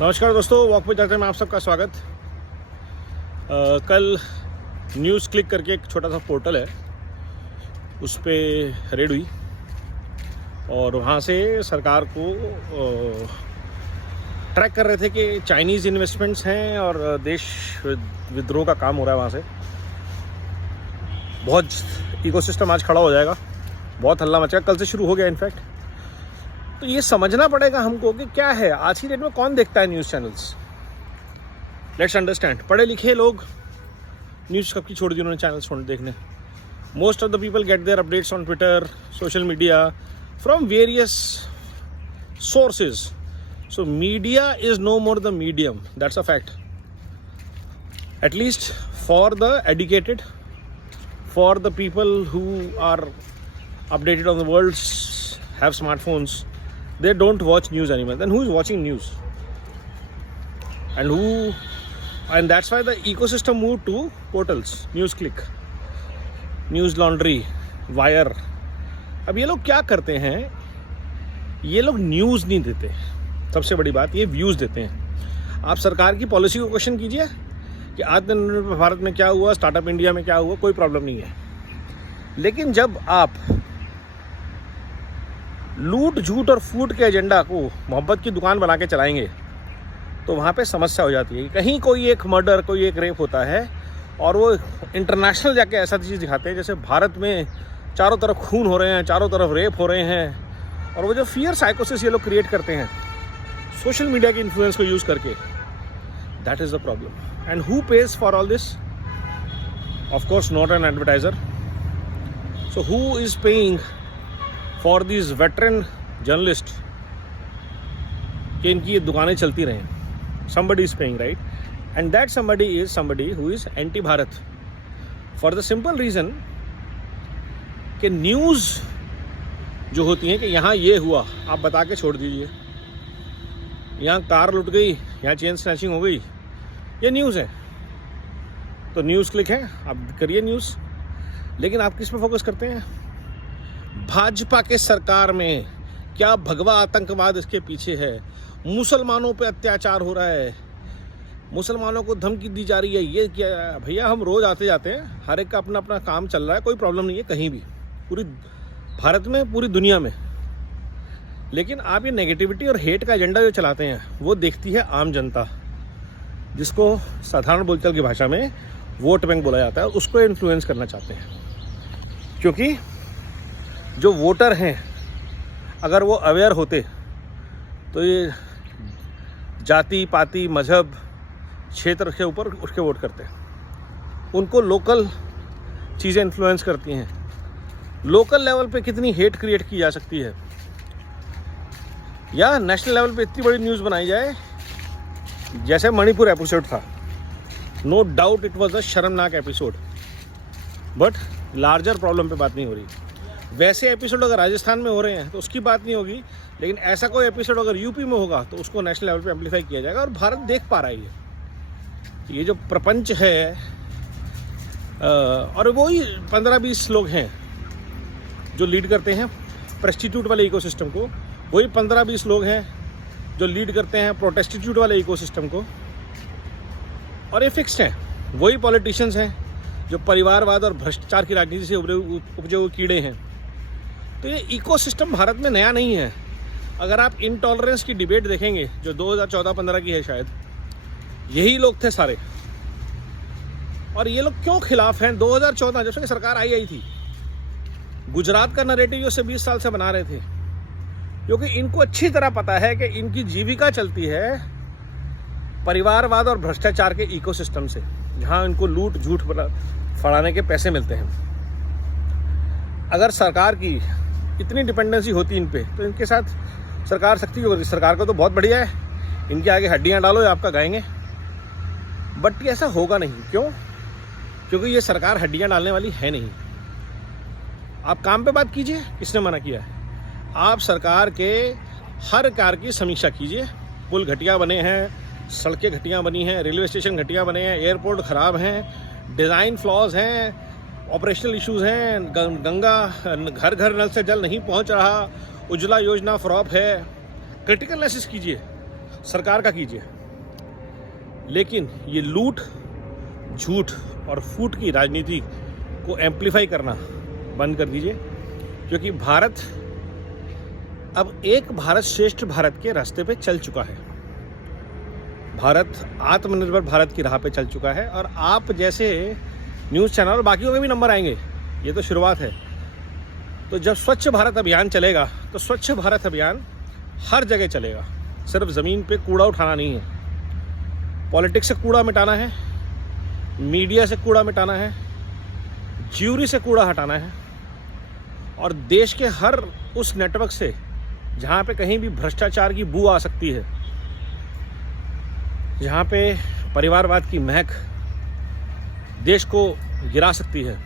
नमस्कार दोस्तों, वॉक पे चलते में आप सबका स्वागत। कल न्यूज़ क्लिक करके एक छोटा सा पोर्टल है, उस पर रेड हुई और वहाँ से सरकार को ट्रैक कर रहे थे कि चाइनीज़ इन्वेस्टमेंट्स हैं और देश विद्रोह का काम हो रहा है। वहाँ से बहुत इकोसिस्टम आज खड़ा हो जाएगा, बहुत हल्ला मचेगा, कल से शुरू हो गया इनफैक्ट। तो ये समझना पड़ेगा हमको कि क्या है आज की डेट में, कौन देखता है न्यूज़ चैनल्स। Let's understand. पढ़े लिखे लोग न्यूज़ कब की छोड़ दी उन्होंने चैनल्स देखने। Most of the people get their updates on Twitter, social media from various sources. So media is no more the medium, that's a fact. At least for the educated, for the people who are updated on the world, have smartphones, they don't watch news anymore. Then who is watching news? And that's why the ecosystem moved to portals, NewsClick, News Laundry, Wire. अब ये लोग क्या करते हैं, ये लोग news नहीं देते। सबसे बड़ी बात, ये व्यूज़ देते हैं। आप सरकार की पॉलिसी को क्वेश्चन कीजिए कि आत्मनिर्भर भारत में क्या हुआ, स्टार्टअप इंडिया में क्या हुआ, कोई प्रॉब्लम नहीं है। लेकिन जब आप लूट झूठ और फूट के एजेंडा को मोहब्बत की दुकान बना के चलाएंगे तो वहाँ पे समस्या हो जाती है। कहीं कोई एक मर्डर, कोई एक रेप होता है और वो इंटरनेशनल जाके ऐसा चीज़ दिखाते हैं जैसे भारत में चारों तरफ खून हो रहे हैं, चारों तरफ रेप हो रहे हैं। और वो जो फियर साइकोसिस ये लोग क्रिएट करते हैं सोशल मीडिया के इन्फ्लुएंस को यूज़ करके, that is the problem. And who page for all this? Of course not an advertiser. So who is paying for these veteran journalists कि इनकी ये दुकानें चलती रहें? Somebody is paying, right? And that somebody is somebody who is anti Bharat, for the simple reason कि news जो होती है कि यहाँ ये हुआ, आप बता के छोड़ दीजिए। यहाँ कार लुट गई, यहाँ चेन स्नैचिंग हो गई, ये न्यूज़ है। तो न्यूज़ क्लिक है, आप करिए न्यूज़। लेकिन आप किस पे फोकस करते हैं? भाजपा के सरकार में क्या भगवा आतंकवाद इसके पीछे है? मुसलमानों पे अत्याचार हो रहा है, मुसलमानों को धमकी दी जा रही है। ये क्या भैया, हम रोज आते जाते हैं, हर एक का अपना अपना काम चल रहा है, कोई प्रॉब्लम नहीं है कहीं भी, पूरी भारत में, पूरी दुनिया में। लेकिन आप ये नेगेटिविटी और हेट का एजेंडा जो चलाते हैं वो देखती है आम जनता, जिसको साधारण बोलचाल की भाषा में वोट बैंक बोला जाता है। उसको इन्फ्लुएंस करना चाहते हैं, क्योंकि जो वोटर हैं अगर वो अवेयर होते तो ये जाति पाति मजहब क्षेत्र के ऊपर उठ के वोट करते। उनको लोकल चीज़ें इन्फ्लुएंस करती हैं। लोकल लेवल पे कितनी हेट क्रिएट की जा सकती है, या नेशनल लेवल पे इतनी बड़ी न्यूज़ बनाई जाए जैसे मणिपुर एपिसोड था। No doubt it was a शर्मनाक एपिसोड, बट लार्जर प्रॉब्लम पे बात नहीं हो रही। वैसे एपिसोड अगर राजस्थान में हो रहे हैं तो उसकी बात नहीं होगी, लेकिन ऐसा कोई एपिसोड अगर यूपी में होगा तो उसको नेशनल लेवल पे एम्पलीफाई किया जाएगा। और भारत देख पा रहा है ये जो प्रपंच है। और वही 15-20 लोग हैं जो लीड करते हैं प्रेस्टिट्यूट वाले इकोसिस्टम को, वही 15-20 लोग हैं जो लीड करते हैं प्रोटेस्टिट्यूट वाले इकोसिस्टम को। और ये फिक्स्ड हैं, वही पॉलिटिशियंस हैं जो परिवारवाद और भ्रष्टाचार की राजनीति से उपजे हुए कीड़े हैं। तो ये इकोसिस्टम भारत में नया नहीं है। अगर आप इनटॉलरेंस की डिबेट देखेंगे जो 2014-15 की है, शायद यही लोग थे सारे। और ये लोग क्यों खिलाफ हैं? 2014 जब से सरकार आई थी, गुजरात का नरेटिव उससे 20 साल से बना रहे थे, क्योंकि इनको अच्छी तरह पता है कि इनकी जीविका चलती है परिवारवाद और भ्रष्टाचार के इकोसिस्टम से, जहाँ इनको लूट झूठ फड़ाने के पैसे मिलते हैं। अगर सरकार की इतनी डिपेंडेंसी होती इन पे तो इनके साथ सरकार सख्ती क्यों करती? सरकार को तो बहुत बढ़िया है, इनके आगे हड्डियां डालो, ये आपका गाएंगे। बट ये ऐसा होगा नहीं। क्यों? क्योंकि ये सरकार हड्डियां डालने वाली है नहीं। आप काम पे बात कीजिए, किसने मना किया है? आप सरकार के हर कार्य की समीक्षा कीजिए। पुल घटिया बने हैं, सड़कें घटिया बनी हैं, रेलवे स्टेशन घटिया बने हैं, एयरपोर्ट ख़राब हैं, डिज़ाइन फ्लॉज हैं, ऑपरेशनल इश्यूज़ हैं, गंगा घर घर नल से जल नहीं पहुंच रहा, उज्ज्वला योजना फ्लॉप है। क्रिटिकल एनालिसिस कीजिए, सरकार का कीजिए, लेकिन ये लूट, झूठ और फूट की राजनीति को एम्प्लीफाई करना बंद कर दीजिए, क्योंकि भारत अब एक भारत श्रेष्ठ भारत के रास्ते पे चल चुका है। भारत आत्मनिर्भर भारत की राह पे चल चुका है, और आप जैसे न्यूज़ चैनल और बाकियों के भी नंबर आएंगे, ये तो शुरुआत है। तो जब स्वच्छ भारत अभियान चलेगा तो स्वच्छ भारत अभियान हर जगह चलेगा, सिर्फ ज़मीन पे कूड़ा उठाना नहीं है। पॉलिटिक्स से कूड़ा मिटाना है, मीडिया से कूड़ा मिटाना है, ज्यूरी से कूड़ा हटाना है, और देश के हर उस नेटवर्क से जहाँ पे कहीं भी भ्रष्टाचार की बू आ सकती है, जहाँ पे परिवारवाद की महक देश को गिरा सकती है,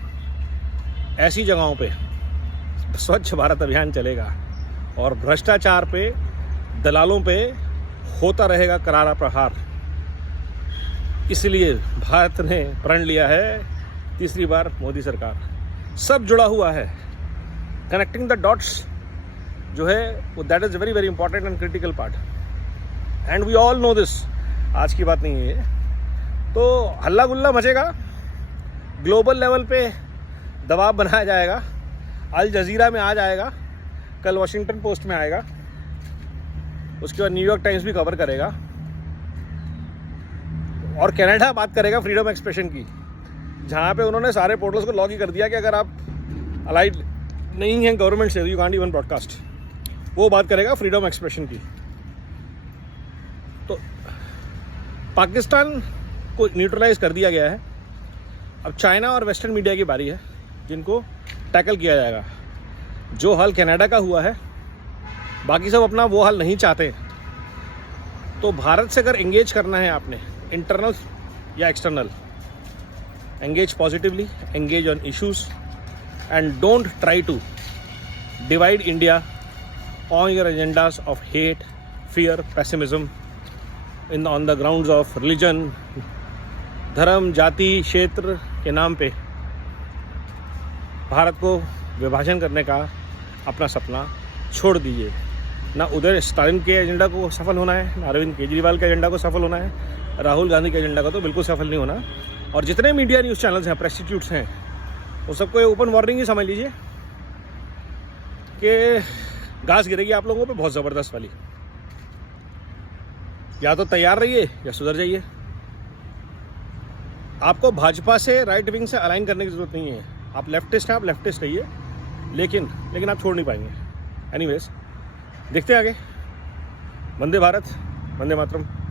ऐसी जगहों पे स्वच्छ भारत अभियान चलेगा और भ्रष्टाचार पे, दलालों पे होता रहेगा करारा प्रहार। इसलिए भारत ने प्रण लिया है तीसरी बार मोदी सरकार। सब जुड़ा हुआ है, कनेक्टिंग द डॉट्स जो है वो that is very very important and critical part, and we all know this. आज की बात नहीं है ये। तो हल्ला गुल्ला मचेगा, ग्लोबल लेवल पे दबाव बनाया जाएगा, अल जजीरा में आ जाएगा, कल वॉशिंगटन पोस्ट में आएगा, उसके बाद न्यूयॉर्क टाइम्स भी कवर करेगा, और कनाडा बात करेगा फ्रीडम एक्सप्रेशन की, जहाँ पे उन्होंने सारे पोर्टल्स को लॉग ही कर दिया कि अगर आप अलाइड नहीं हैं गवर्नमेंट से यू कांट इवन ब्रॉडकास्ट। वो बात करेगा फ्रीडम एक्सप्रेशन की। तो पाकिस्तान को न्यूट्रलाइज कर दिया गया है, अब चाइना और वेस्टर्न मीडिया की बारी है जिनको टैकल किया जाएगा। जो हाल कनाडा का हुआ है, बाकी सब अपना वो हाल नहीं चाहते। तो भारत से अगर एंगेज करना है आपने, इंटरनल या external, engage positively, engage on issues, and don't try to divide India on your agendas of hate, fear, pessimism on the grounds of religion, धर्म, जाति, क्षेत्र के नाम पे भारत को विभाजन करने का अपना सपना छोड़ दीजिए। ना उधर स्टालिन के एजेंडा को सफल होना है, ना अरविंद केजरीवाल के एजेंडा को सफल होना है, राहुल गांधी के एजेंडा का तो बिल्कुल सफल नहीं होना। और जितने मीडिया न्यूज़ चैनल्स हैं, प्रेस्टिट्यूट्स हैं, वो सबको ओपन वार्निंग ही समझ लीजिए कि घास गिरेगी आप लोगों पे बहुत ज़बरदस्त वाली। या तो तैयार रहिए या सुधर जाइए। आपको भाजपा से, राइट विंग से अलाइन करने की ज़रूरत नहीं है। आप लेफ्टिस्ट हैं, आप लेफ्टिस्ट रहिए, लेकिन आप छोड़ नहीं पाएंगे। एनीवेज, देखते हैं आगे। वंदे भारत, वंदे मातरम।